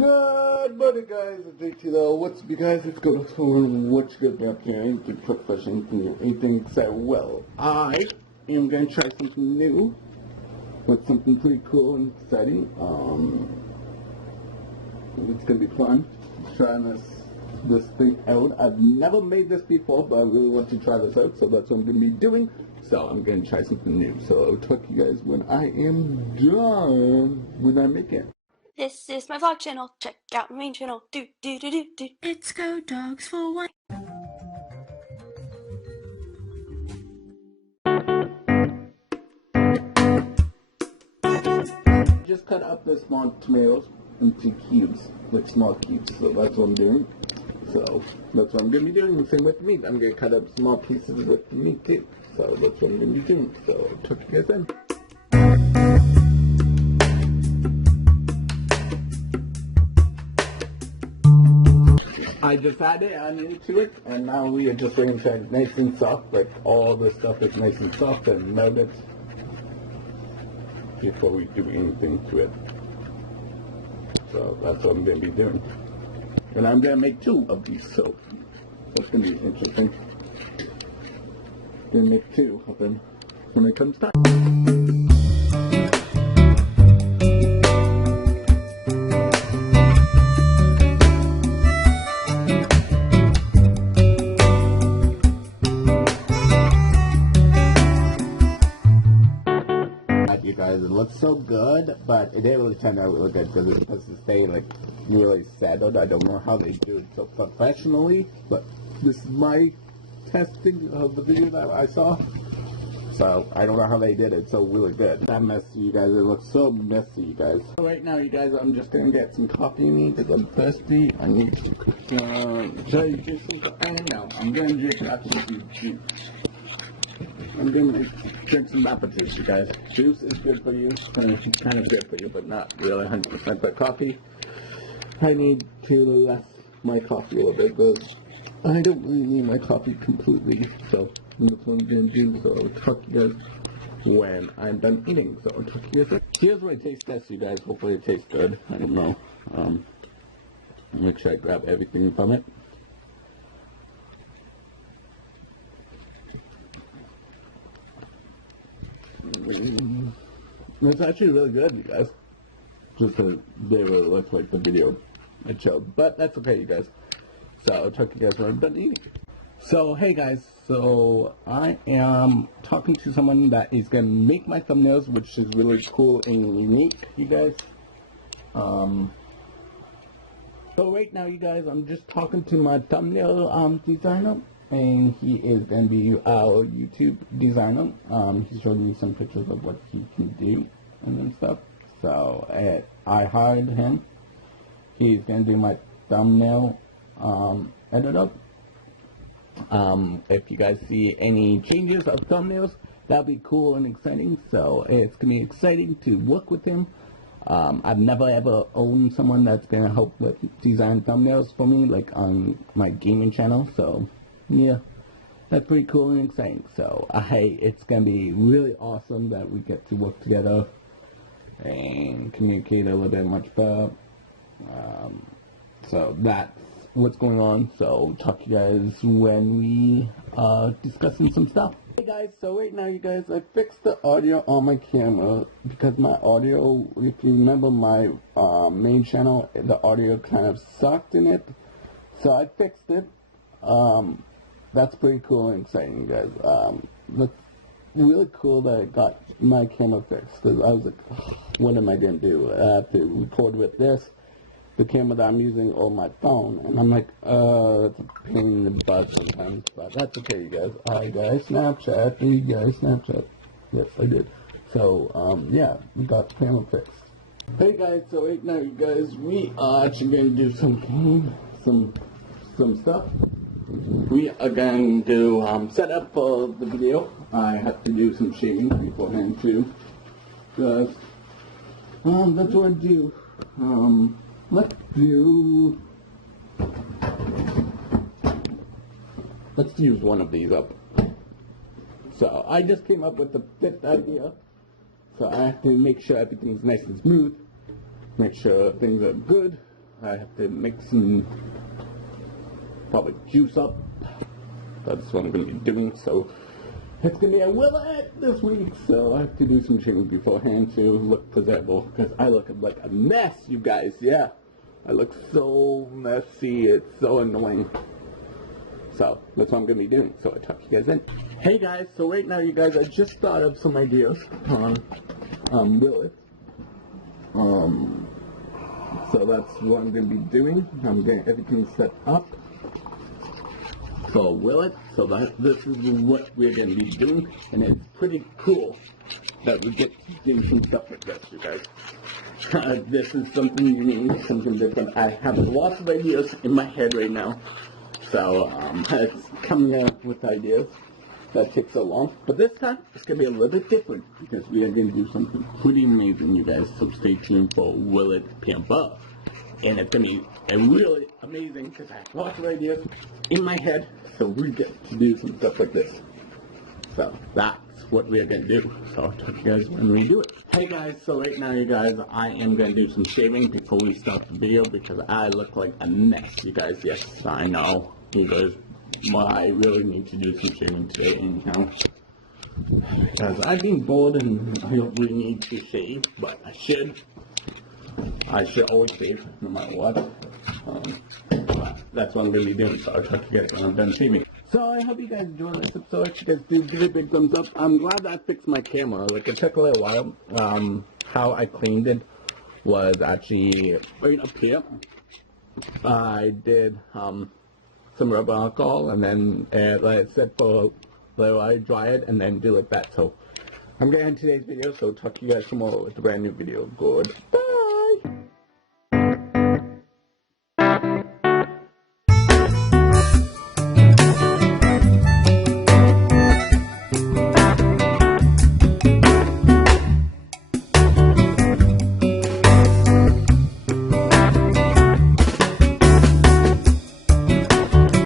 Good morning, guys. It's 18 though. What's up, you guys? Let's go to what you guys up here. Anything quick question, anything exciting? Well, I am going to try something new with something pretty cool and exciting. It's going to be fun trying this thing out. I've never made this before, but I really want to try this out, so that's what I'm going to be doing. So I'm going to try something new. So I'll talk to you guys when I am done, when I make it. This is my vlog channel. Check out my main channel. Do. It's Go Dogs for One. Just cut up the small tomatoes into cubes, like small cubes. So that's what I'm doing. So that's what I'm going to be doing. The same with meat. I'm going to cut up small pieces with meat too. So that's what I'm going to be doing. So talk to you guys then. I just added onion to it, and now we are just waiting for it nice and soft. Like all the stuff is nice and soft and melted before we do anything to it. So that's what I'm going to be doing. And I'm going to make 2 of these, so that's going to be interesting. Going to make 2 of them when it comes time. You guys, it looks so good, but it didn't really turn out really good because it's supposed to stay like really settled. I don't know how they do it so professionally, but this is my testing of the video that I saw. So I don't know how they did it so really good. That messy, you guys. It looks so messy, you guys. So right now, you guys, I'm just gonna get some coffee in me because I'm thirsty. I need to try to do some. I don't know. I'm gonna drink apple juice. I'm gonna drink some apple juice, you guys. Juice is good for you. It's kind of good for you, but not really 100%. But coffee, I need to less my coffee a little bit because I don't really need my coffee completely. So that's what I'm gonna do. So I'll talk to you guys when I'm done eating. So I'll talk to you guys. Here's what it tastes test, you guys. Hopefully it tastes good. I don't know. Make sure I grab everything from it. It's actually really good, you guys. Just that they really look like the video I showed. But that's okay, you guys. So I'll talk to you guys when I'm done eating. So, hey guys. So, I am talking to someone that is going to make my thumbnails, which is really cool and unique, you guys. So right now, you guys, I'm just talking to my thumbnail designer. And he is going to be our YouTube designer. He's showing me some pictures of what he can do and then stuff. So I hired him. He's going to do my thumbnail editor. If you guys see any changes of thumbnails, that'll be cool and exciting. So it's going to be exciting to work with him. I've never ever owned someone that's going to help with design thumbnails for me, like on my gaming channel. So yeah, that's pretty cool and exciting. So it's gonna be really awesome that we get to work together and communicate a little bit much better. So that's what's going on. So talk to you guys when we are discussing some stuff. Hey guys, so right now, you guys, I fixed the audio on my camera because my audio, if you remember my main channel, the audio kind of sucked in it. So I fixed it. That's pretty cool and exciting, guys. It's really cool that I got my camera fixed, because I was like, oh, what am I going to do? I have to record with this, the camera that I'm using, or my phone, and I'm like, it's a pain in the butt sometimes, but that's okay, you guys. Hi, guys, Snapchat. You guys, Snapchat. Yes, I did. So, yeah, we got the camera fixed. Hey, guys, so right now, you guys, we are actually going to do some stuff. We are going to set up for the video. I have to do some shaving beforehand too, because that's what I do. Let's use one of these up. So I just came up with the 5th idea. So I have to make sure everything's nice and smooth, make sure things are good. I have to mix some, probably juice up. That's what I'm going to be doing. So it's going to be a Willet this week. So I have to do some shaving beforehand to look presentable, because I look like a mess, you guys. Yeah, I look so messy. It's so annoying. So that's what I'm going to be doing. So I'll talk to you guys then. Hey guys, so right now, you guys, I just thought of some ideas on Willet. So that's what I'm going to be doing. I'm getting everything set up. So Willet. So this is what we're going to be doing, and it's pretty cool that we get to do some stuff like this, you guys. This is something unique, something different. I have lots of ideas in my head right now. So, it's coming up with ideas that take so long. But this time, it's going to be a little bit different, because we are going to do something pretty amazing, you guys. So stay tuned for Willet Pampa. And it's going to be really amazing, because I have lots of ideas in my head. So we get to do some stuff like this. So that's what we are going to do. So I'll talk to you guys when we do it. Hey guys, so right now, you guys, I am going to do some shaving before we start the video, because I look like a mess, you guys. Yes, I know. You guys, I really need to do some shaving today anyhow. Because I've been bored and I don't really need to shave, but I should. I should always shave, no matter what. But that's what I'm going to be doing, so I'll talk to you guys when I'm done shaving. So I hope you guys enjoyed this episode. If you guys did, give it a big thumbs up. I'm glad that I fixed my camera. Like, it took a little while. How I cleaned it was actually right up here. I did some rubber alcohol, and then let it sit for a little while, dry it, and then do it back. So I'm going to end today's video, so talk to you guys tomorrow with a brand new video. Goodbye.